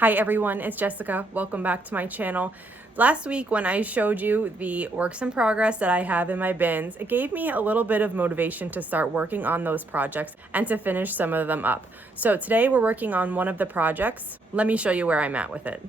Hi everyone, it's Jessica. Welcome back to my channel. Last week when I showed you the works in progress that I have in my bins, it gave me a little bit of motivation to start working on those projects and to finish some of them up. So today we're working on one of the projects. Let me show you where I'm at with it.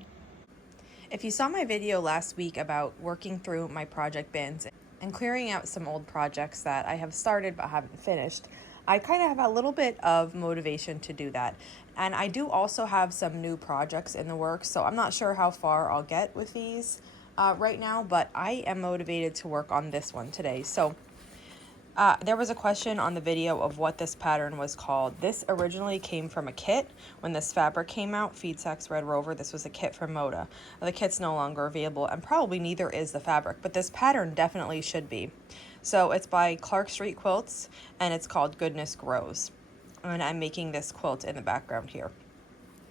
If you saw my video last week about working through my project bins and clearing out some old projects that I have started but haven't finished, I kind of have a little bit of motivation to do that. And I do also have some new projects in the works, so I'm not sure how far I'll get with these right now, but I am motivated to work on this one today. So there was a question on the video of what this pattern was called. This originally came from a kit. When this fabric came out, Feedsex Red Rover, this was a kit from Moda. The kit's no longer available, and probably neither is the fabric, but this pattern definitely should be. So it's by Clark Street Quilts, and it's called Goodness Grows. And I'm making this quilt in the background here.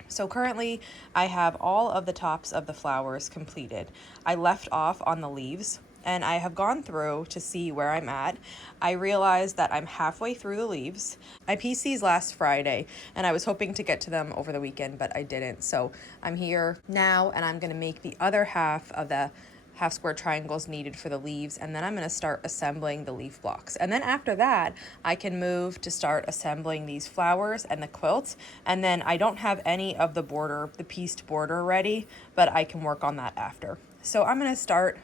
So currently I have all of the tops of the flowers completed. I left off on the leaves, and I have gone through to see where I'm at. I realized that I'm halfway through the leaves. I pieced these last Friday, and I was hoping to get to them over the weekend, but I didn't. So I'm here now, and I'm gonna make the other half of the half square triangles needed for the leaves, and then I'm going to start assembling the leaf blocks. And then after that, I can move to start assembling these flowers and the quilts. And then I don't have any of the border, the pieced border ready, but I can work on that after. So I'm going to start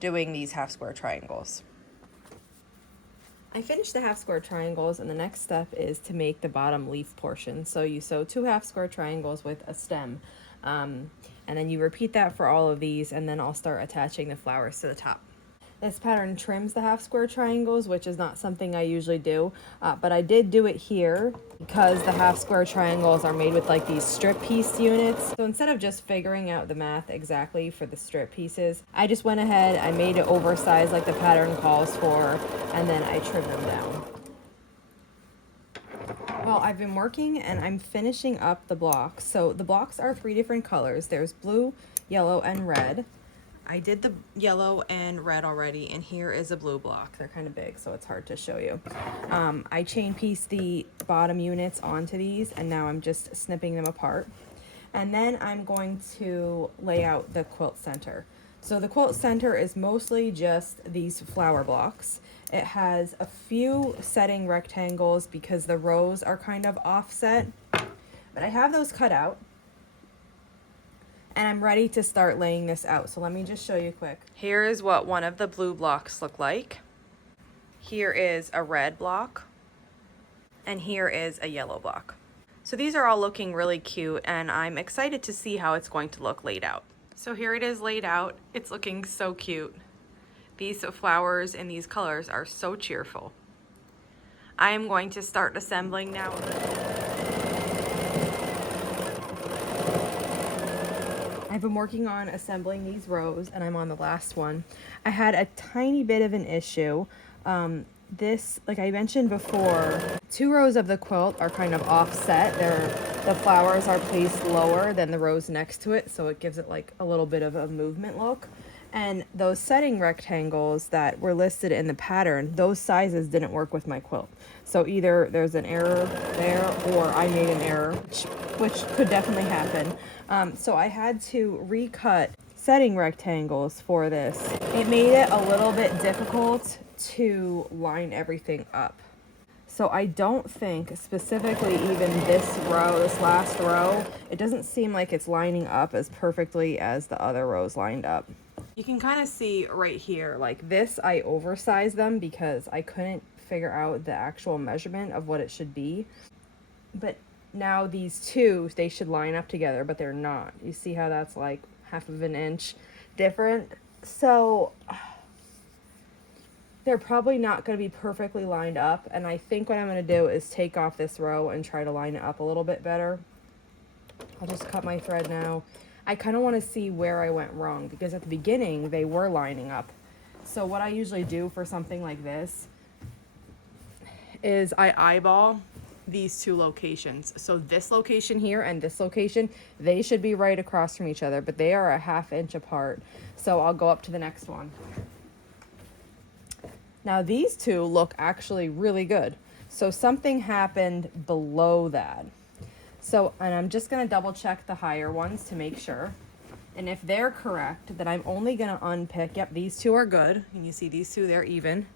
doing these half square triangles. I finished the half square triangles, and the next step is to make the bottom leaf portion. So you sew 2 half square triangles with a stem. And then you repeat that for all of these, and then I'll start attaching the flowers to the top. This pattern trims the half square triangles, which is not something I usually do, but I did do it here because the half square triangles are made with like these strip piece units. So instead of just figuring out the math exactly for the strip pieces, I just went ahead, I made it oversized like the pattern calls for, and then I trimmed them down. Well, I've been working and I'm finishing up the blocks. So the blocks are 3 different colors. There's blue, yellow, and red. I did the yellow and red already, and here is a blue block. They're kind of big, so it's hard to show you. I chain pieced the bottom units onto these, and now I'm just snipping them apart. And then I'm going to lay out the quilt center. So the quilt center is mostly just these flower blocks. It has a few setting rectangles because the rows are kind of offset, but I have those cut out. And I'm ready to start laying this out. So let me just show you quick. Here is what one of the blue blocks look like. Here is a red block. And here is a yellow block. So these are all looking really cute, and I'm excited to see how it's going to look laid out. So here it is laid out. It's looking so cute. These flowers in these colors are so cheerful. I am going to start assembling now. I've been working on assembling these rows, and I'm on the last one. I had a tiny bit of an issue. This, like I mentioned before, 2 rows of the quilt are kind of offset. The flowers are placed lower than the rows next to it, so it gives it like a little bit of a movement look. And those setting rectangles that were listed in the pattern, those sizes didn't work with my quilt. So either there's an error there, or I made an error, which could definitely happen. So I had to recut setting rectangles for this. It made it a little bit difficult to line everything up. So I don't think specifically even this row, this last row, it doesn't seem like it's lining up as perfectly as the other rows lined up. You can kind of see right here, like this, I oversized them because I couldn't figure out the actual measurement of what it should be. But now these 2, they should line up together, but they're not. You see how that's like half of an inch different? So they're probably not going to be perfectly lined up, and I think what I'm going to do is take off this row and try to line it up a little bit better. I'll just cut my thread now. I kind of want to see where I went wrong, because at the beginning they were lining up. So what I usually do for something like this is I eyeball these 2 locations. So this location here and this location, they should be right across from each other, but they are a ½ inch apart. So I'll go up to the next one. Now these 2 look actually really good. So something happened below that. So, and I'm just gonna double check the higher ones to make sure. And if they're correct, then I'm only gonna unpick, yep, these two are good. And you see these two, they're even.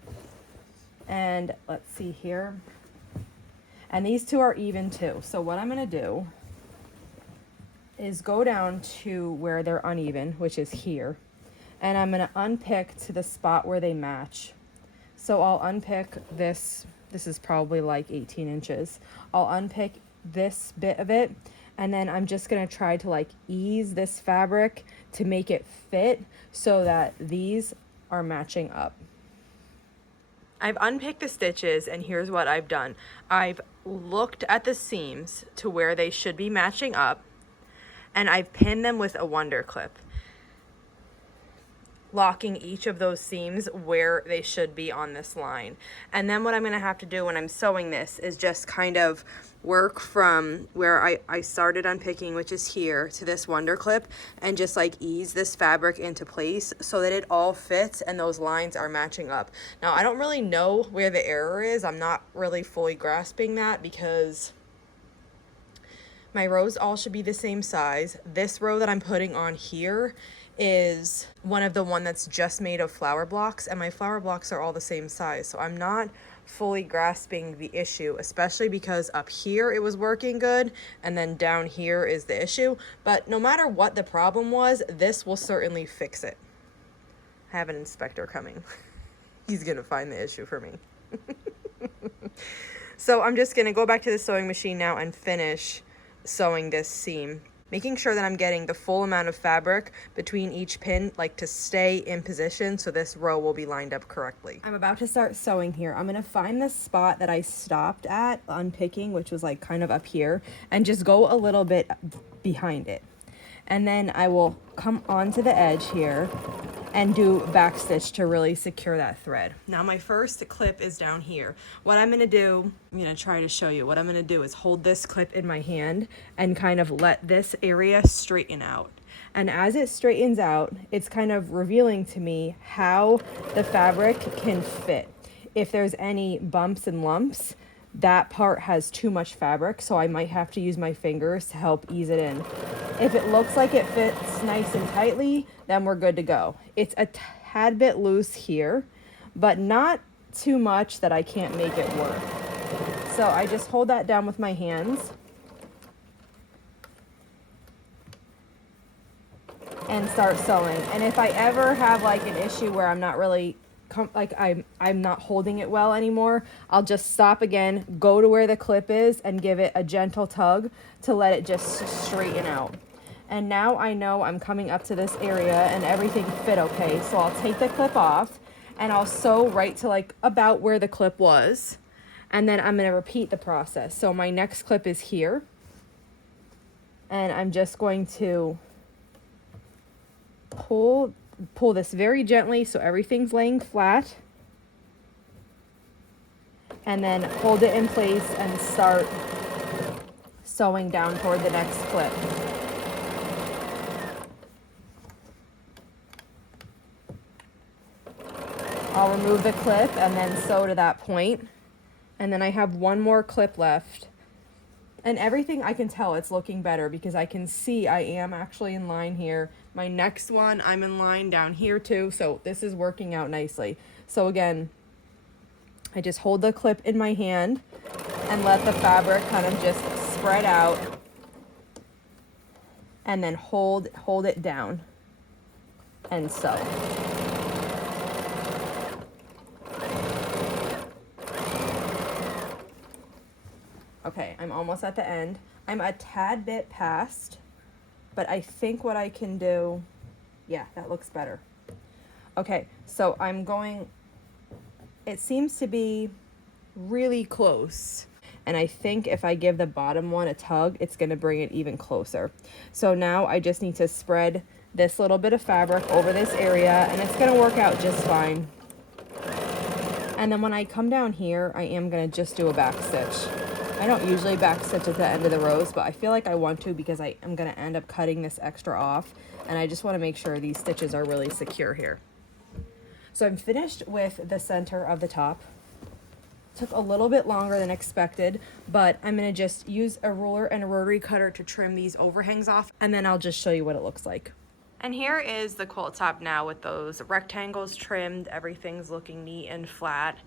And let's see here. And these two are even too. So what I'm gonna do is go down to where they're uneven, which is here. And I'm gonna unpick to the spot where they match. So I'll unpick this. This is probably like 18 inches. I'll unpick this bit of it, and then I'm just gonna try to like ease this fabric to make it fit so that these are matching up. I've unpicked the stitches, and here's what I've done. I've looked at the seams to where they should be matching up, and I've pinned them with a wonder clip, locking each of those seams where they should be on this line. And then what I'm gonna have to do when I'm sewing this is just kind of work from where I started unpicking, which is here, to this wonder clip, and just like ease this fabric into place so that it all fits and those lines are matching up. Now, I don't really know where the error is. I'm not really fully grasping that because my rows all should be the same size. This row that I'm putting on here is one of the one that's just made of flower blocks, and my flower blocks are all the same size. So I'm not fully grasping the issue, especially because up here it was working good and then down here is the issue. But no matter what the problem was, this will certainly fix it. I have an inspector coming. He's gonna find the issue for me. So I'm just gonna go back to the sewing machine now and finish sewing this seam, making sure that I'm getting the full amount of fabric between each pin, like to stay in position so this row will be lined up correctly. I'm about to start sewing here. I'm gonna find the spot that I stopped at unpicking, which was like kind of up here, and just go a little bit behind it. And then I will come onto the edge here and do back stitch to really secure that thread. Now my first clip is down here. What I'm gonna do, I'm gonna try to show you, what I'm gonna do is hold this clip in my hand and kind of let this area straighten out. And as it straightens out, it's kind of revealing to me how the fabric can fit. If there's any bumps and lumps, that part has too much fabric, so I might have to use my fingers to help ease it in. If it looks like it fits nice and tightly, then we're good to go. It's a tad bit loose here, but not too much that I can't make it work. So I just hold that down with my hands and start sewing. And if I ever have like an issue where I'm not really I'm not holding it well anymore, I'll just stop again, go to where the clip is, and give it a gentle tug to let it just straighten out. And now I know I'm coming up to this area and everything fit okay. So I'll take the clip off and I'll sew right to like about where the clip was. And then I'm gonna repeat the process. So my next clip is here. And I'm just going to pull this very gently so everything's laying flat, and then hold it in place and start sewing down toward the next clip. I'll remove the clip and then sew to that point, and then I have one more clip left. And everything, I can tell it's looking better because I can see I am actually in line here. My next one, I'm in line down here too. So this is working out nicely. So again, I just hold the clip in my hand and let the fabric kind of just spread out, and then hold it down and sew. Okay, I'm almost at the end. I'm a tad bit past, but I think what I can do, yeah, that looks better. Okay, so I'm going, it seems to be really close. And I think if I give the bottom one a tug, it's gonna bring it even closer. So now I just need to spread this little bit of fabric over this area, and it's gonna work out just fine. And then when I come down here, I am gonna just do a back stitch. I don't usually back stitch at the end of the rows, but I feel like I want to because I am going to end up cutting this extra off, and I just want to make sure these stitches are really secure here. So I'm finished with the center of the top. Took a little bit longer than expected, but I'm gonna just use a ruler and a rotary cutter to trim these overhangs off, and then I'll just show you what it looks like. And here is the quilt top now with those rectangles trimmed. Everything's looking neat and flat,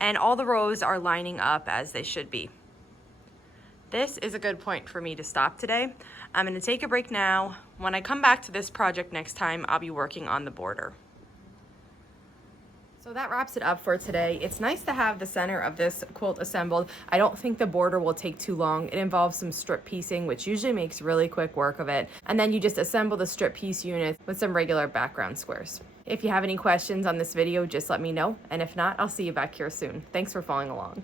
and all the rows are lining up as they should be. This is a good point for me to stop today. I'm gonna take a break now. When I come back to this project next time, I'll be working on the border. So that wraps it up for today. It's nice to have the center of this quilt assembled. I don't think the border will take too long. It involves some strip piecing, which usually makes really quick work of it. And then you just assemble the strip piece unit with some regular background squares. If you have any questions on this video, just let me know. And if not, I'll see you back here soon. Thanks for following along.